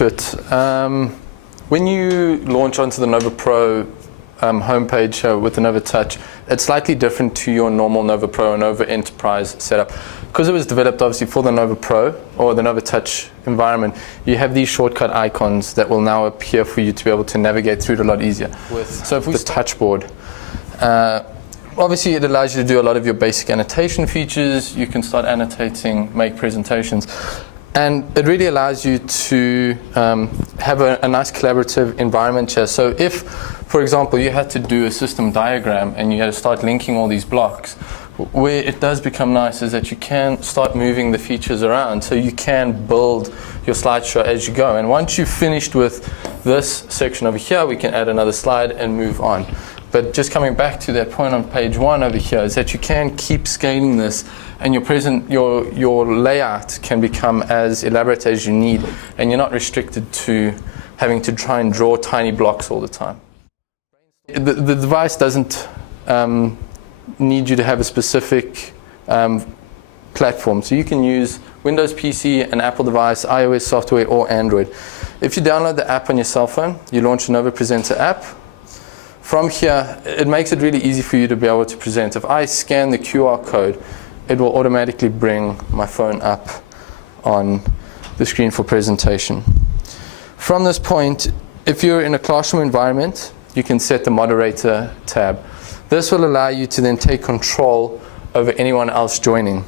into it. When you launch onto the Nova Pro homepage with the NovoTouch, it's slightly different to your normal Nova Pro or Nova Enterprise setup. Because it was developed obviously for the Nova Pro or the NovoTouch environment, you have these shortcut icons that will now appear for you to be able to navigate through it a lot easier. So if we the touch board, obviously it allows you to do a lot of your basic annotation features. You can start annotating, make presentations. And it really allows you to have a nice collaborative environment here. So if, for example, you had to do a system diagram and you had to start linking all these blocks, where it does become nice is that you can start moving the features around. So you can build your slideshow as you go. And once you've finished with this section over here, we can add another slide and move on. But just coming back to that point on page 1 over here is that you can keep scaling this, and your layout can become as elaborate as you need, and you're not restricted to having to try and draw tiny blocks all the time. The device doesn't need you to have a specific platform, so you can use Windows PC, an Apple device, iOS software, or Android. If you download the app on your cell phone, you launch the Nova Presenter app. From here, it makes it really easy for you to be able to present. If I scan the QR code, it will automatically bring my phone up on the screen for presentation. From this point, if you're in a classroom environment, you can set the moderator tab. This will allow you to then take control over anyone else joining.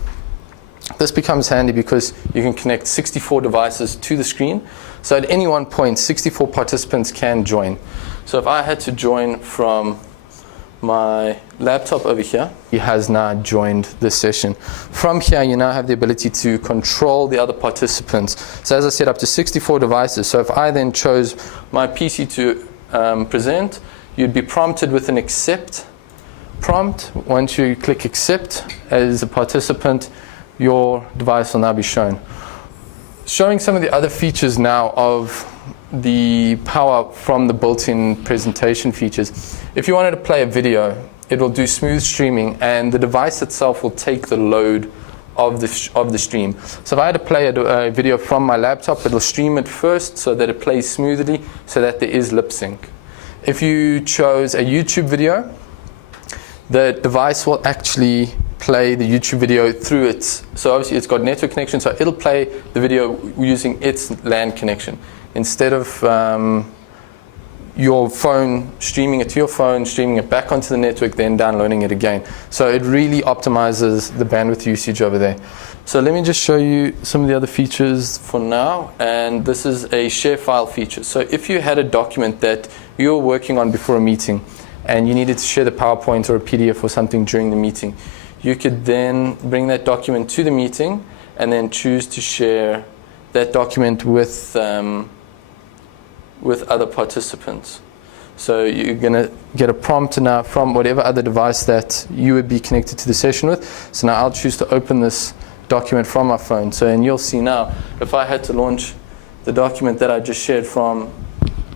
This becomes handy because you can connect 64 devices to the screen. So at any one point, 64 participants can join. So if I had to join from my laptop over here, he has now joined this session. From here, you now have the ability to control the other participants. So as I said, up to 64 devices. So if I then chose my PC to present, you'd be prompted with an accept prompt. Once you click accept as a participant, your device will now be shown. Showing some of the other features now of the power from the built-in presentation features. If you wanted to play a video, it will do smooth streaming, and the device itself will take the load of the stream. So if I had to play a video from my laptop, it will stream it first so that it plays smoothly, so that there is lip sync. If you chose a YouTube video, the device will actually play the YouTube video through its, so obviously it's got network connection, so it'll play the video using its LAN connection. Instead of your phone, streaming it to your phone, streaming it back onto the network, then downloading it again. So it really optimizes the bandwidth usage over there. So let me just show you some of the other features for now. And this is a share file feature. So if you had a document that you were working on before a meeting and you needed to share the PowerPoint or a PDF or something during the meeting, you could then bring that document to the meeting and then choose to share that document with other participants. So you're going to get a prompt now from whatever other device that you would be connected to the session with. So now I'll choose to open this document from my phone. So, and you'll see now, if I had to launch the document that I just shared from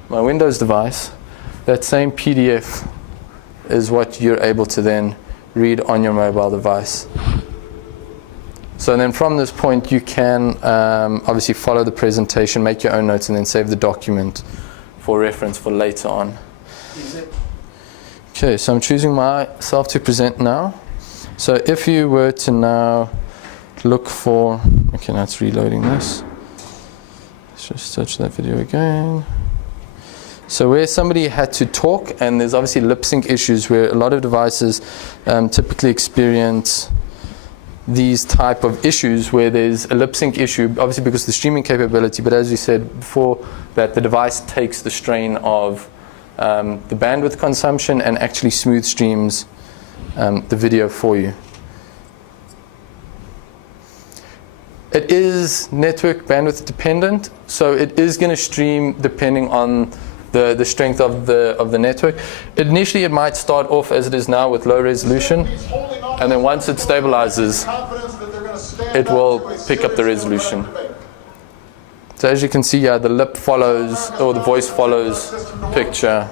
my Windows device, that same PDF is what you're able to then read on your mobile device. So then from this point, you can obviously follow the presentation, make your own notes, and then save the document for reference for later on. Okay, so I'm choosing myself to present now. So if you were to now look for, okay, now it's reloading this. Let's just search that video again. So where somebody had to talk, and there's obviously lip sync issues where a lot of devices typically experience these type of issues where there's a lip sync issue, obviously because of the streaming capability, but as you said before, that the device takes the strain of the bandwidth consumption and actually smooth streams the video for you. It is network bandwidth dependent, so it is going to stream depending on the strength of the network. Initially, it might start off as it is now with low resolution, and then once it stabilizes, it will pick up the resolution. So as you can see here, the lip follows, or the voice follows picture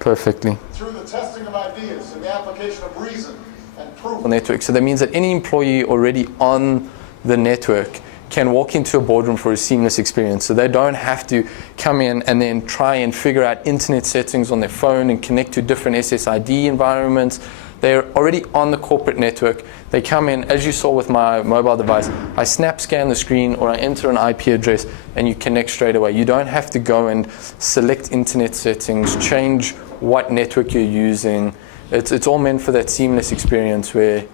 perfectly. Through the testing of ideas and the application of reason and proof. Network. So that means that any employee already on the network can walk into a boardroom for a seamless experience. So they don't have to come in and then try and figure out internet settings on their phone and connect to different SSID environments. They're already on the corporate network. They come in, as you saw with my mobile device, I snap scan the screen or I enter an IP address and you connect straight away. You don't have to go and select internet settings, change what network you're using. It's all meant for that seamless experience where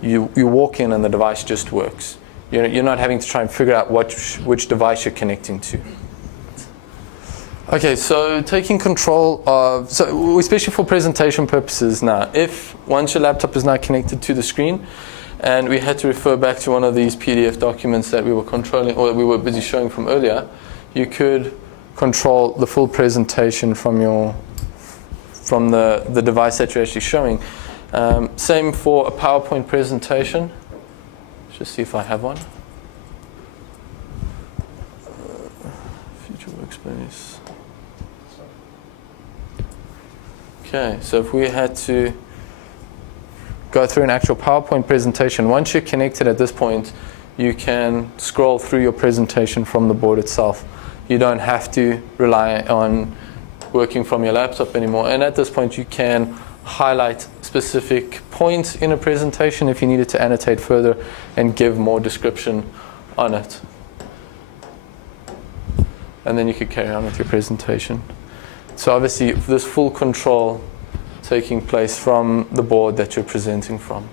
you walk in and the device just works. You're not having to try and figure out which device you're connecting to. Okay, so taking control of, so especially for presentation purposes now, if once your laptop is now connected to the screen, and we had to refer back to one of these PDF documents that we were controlling, or we were busy showing from earlier, you could control the full presentation from the device that you're actually showing. Same for a PowerPoint presentation. Let's just see if I have one. Future workspace. Okay, so if we had to go through an actual PowerPoint presentation, once you're connected at this point, you can scroll through your presentation from the board itself. You don't have to rely on working from your laptop anymore. And at this point, you can highlight specific points in a presentation if you needed to annotate further and give more description on it. And then you could carry on with your presentation. So obviously, this full control taking place from the board that you're presenting from.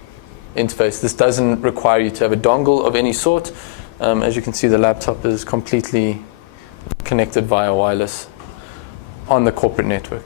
Interface. This doesn't require you to have a dongle of any sort. As you can see, the laptop is completely connected via wireless on the corporate network.